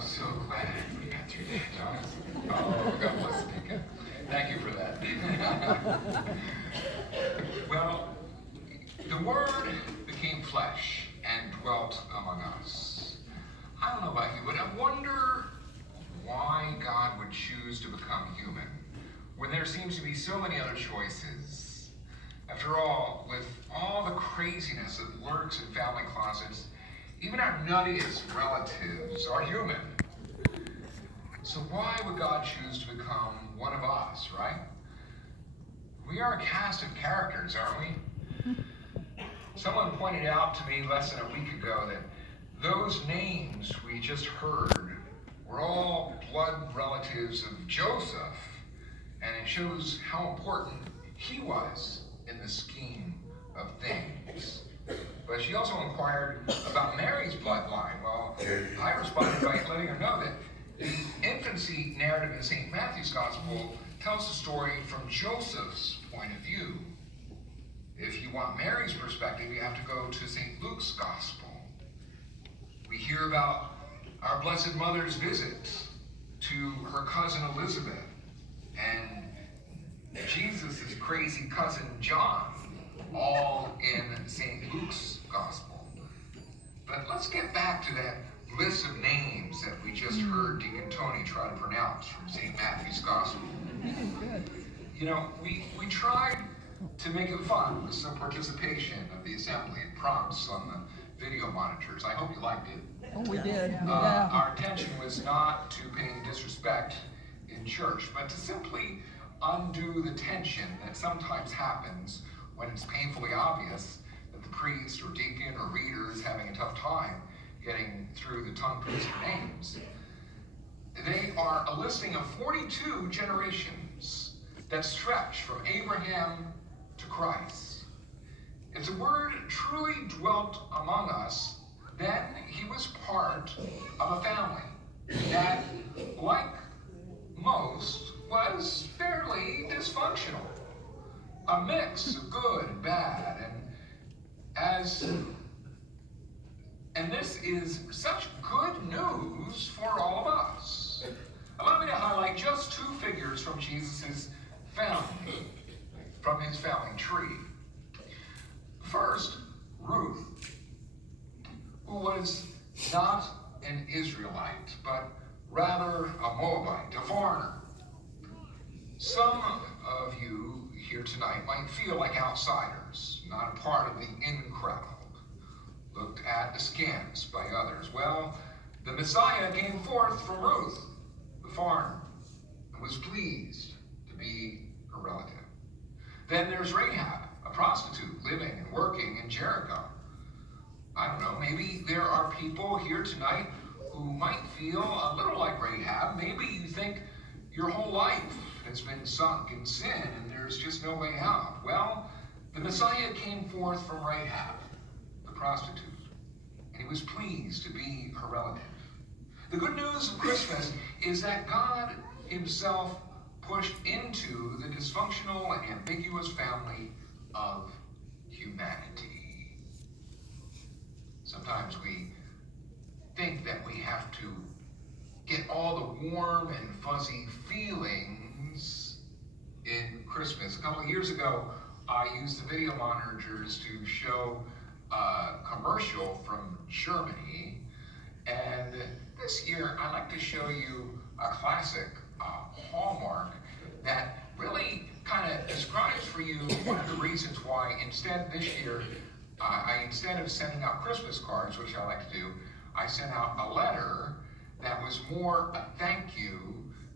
I'm so glad we got through that, John. Oh, God bless speaking. Thank you for that. Well, the Word became flesh and dwelt among us. I don't know about you, but I wonder why God would choose to become human when there seems to be so many other choices. After all, with all the craziness that lurks in family closets, even our nuttiest relatives are human. So why would God choose to become one of us, right? We are a cast of characters, aren't we? Someone pointed out to me less than a week ago that those names we just heard were all blood relatives of Joseph, and it shows how important he was in the scheme of things. But she also inquired about Mary's bloodline. Well, I responded by letting her know that the infancy narrative in St. Matthew's Gospel tells the story from Joseph's point of view. If you want Mary's perspective, you have to go to St. Luke's Gospel. We hear about our Blessed Mother's visit to her cousin Elizabeth and Jesus' crazy cousin John, all in St. Luke's Gospel. But let's get back to that list of names that we just heard Deacon Tony try to pronounce from St. Matthew's Gospel. You know, we tried to make it fun with some participation of the assembly and prompts on the video monitors. I hope you liked it. Oh, we did. Our intention was not to pay disrespect in church, but to simply undo the tension that sometimes happens when it's painfully obvious that the priest or deacon or reader is having a tough time getting through the tongue twister names. They are a listing of 42 generations that stretch from Abraham to Christ. If the Word truly dwelt among us, then he was part of a family that, like most, was fairly dysfunctional. A mix of good and bad, and this is such good news for all of us. Allow me to highlight just two figures from Jesus' family, from his family tree. First, Ruth, who was not an Israelite, but rather a Moabite, a foreigner. Some of you here tonight might feel like outsiders, not a part of the in crowd, looked at askance by others. Well, the Messiah came forth from Ruth, the foreigner, and was pleased to be her relative. Then there's Rahab, a prostitute living and working in Jericho. I don't know, maybe there are people here tonight who might feel a little like Rahab. Maybe you think your whole life has been sunk in sin and there's just no way out. Well, the Messiah came forth from Rahab, the prostitute, and he was pleased to be her relative. The good news of Christmas is that God himself pushed into the dysfunctional and ambiguous family of humanity. Sometimes we think that we have to get all the warm and fuzzy feelings in Christmas. A couple of years ago, I used the video monitors to show a commercial from Germany. And this year, I'd like to show you a classic hallmark that really kind of describes for you one of the reasons why instead this year, instead of sending out Christmas cards, which I like to do, I sent out a letter that was more a thank you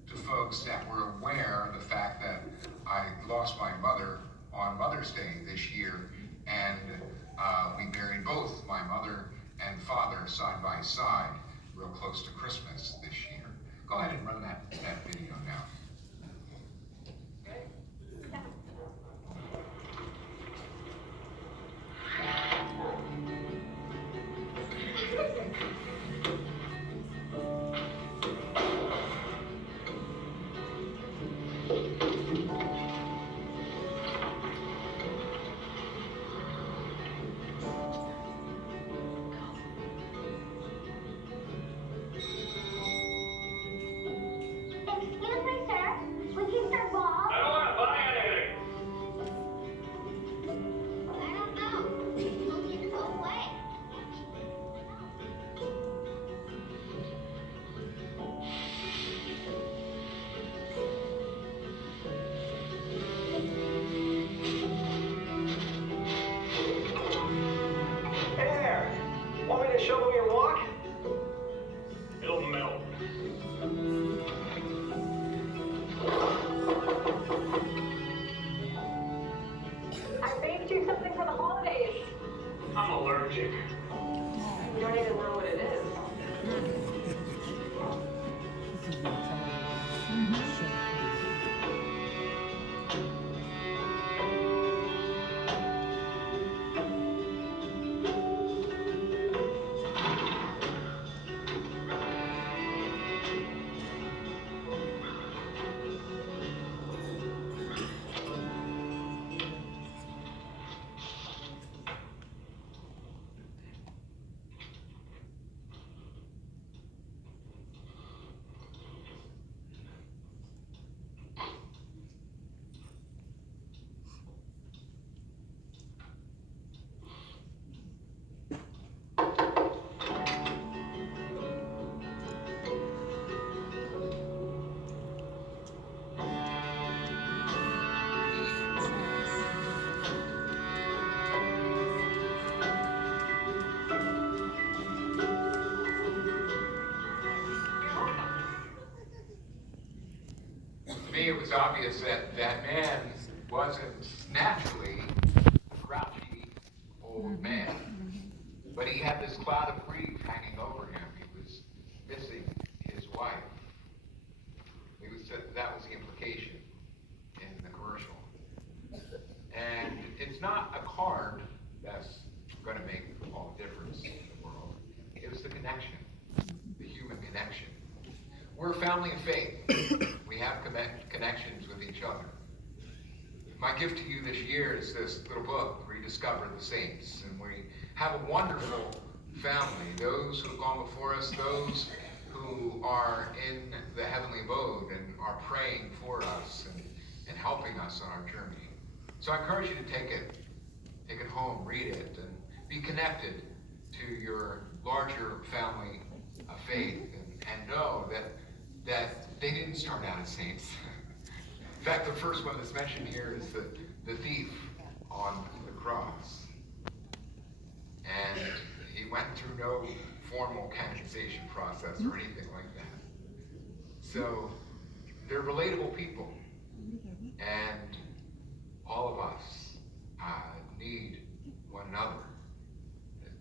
to folks that were aware of the fact that I lost my mother on Mother's Day this year, and we buried both my mother and father side by side real close to Christmas this year. Go ahead and run that video now. me, it was obvious that that man wasn't naturally a grouchy old man, but he had this cloud of grief hanging over him. He was missing his wife. That was the implication in the commercial. And it's not a card that's going to make all the difference in the world. It was the connection, the human connection. We're a family of faith. We have connections with each other. My gift to you this year is this little book, Rediscover the Saints. And we have a wonderful family, those who have gone before us, those who are in the heavenly abode and are praying for us and helping us on our journey. So I encourage you to take it home, read it, and be connected to your larger family of faith, and know that they didn't start out as saints. In fact, the first one that's mentioned here is the thief on the cross. And he went through no formal canonization process or anything like that. So they're relatable people. And all of us need one another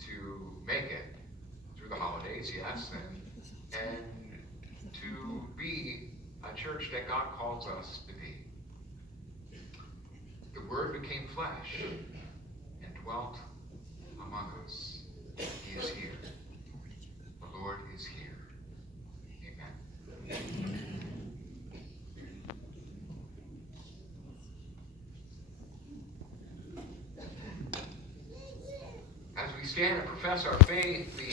to make it through the holidays, yes, and to be a church that God calls us to be. The Word became flesh and dwelt among us. He is here. The Lord is here. Amen. As we stand and profess our faith, the